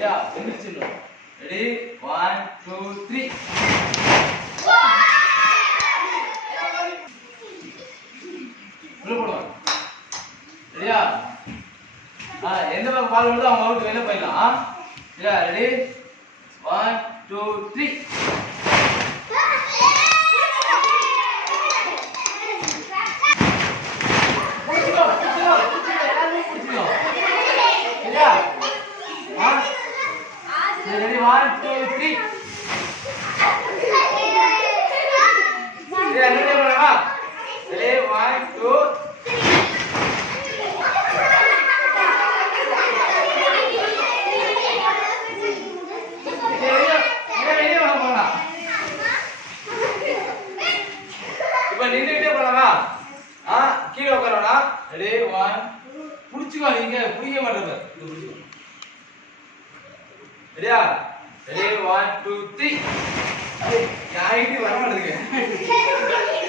சரியா எந்திரிச்சிடணும் ready one two three சரியா எந்த பக்கம் பால் வருதோ அவங்க அவுட் வெளில போயிடலாம். சரியா ரெடி ஒன் டூ த்ரீ பிடிச்சிக்கோ பிடிச்சிக்கோ பிடிச்சிக்கோ எல்லாருமே பிடிச்சிக்கோ சரியா ஆ சரி ரெடி ஒன் டூ த்ரீ சரி ரெடி பண்ணவா ரெடி ஒன் டூ வெளியே வெளியே வர போகலாம் இப்ப நின்றுகிட்டே போலாமா? ஆ கீழே உட்காரவனா ரெடி ஒன் புடிச்சுக்கோ நீங்க புடிக்க மாட்டேங்க இது ரெடியா ரெடி ஒன் டூ த்ரீ யார்கிட்டயும் வர மாட்டேங்குது.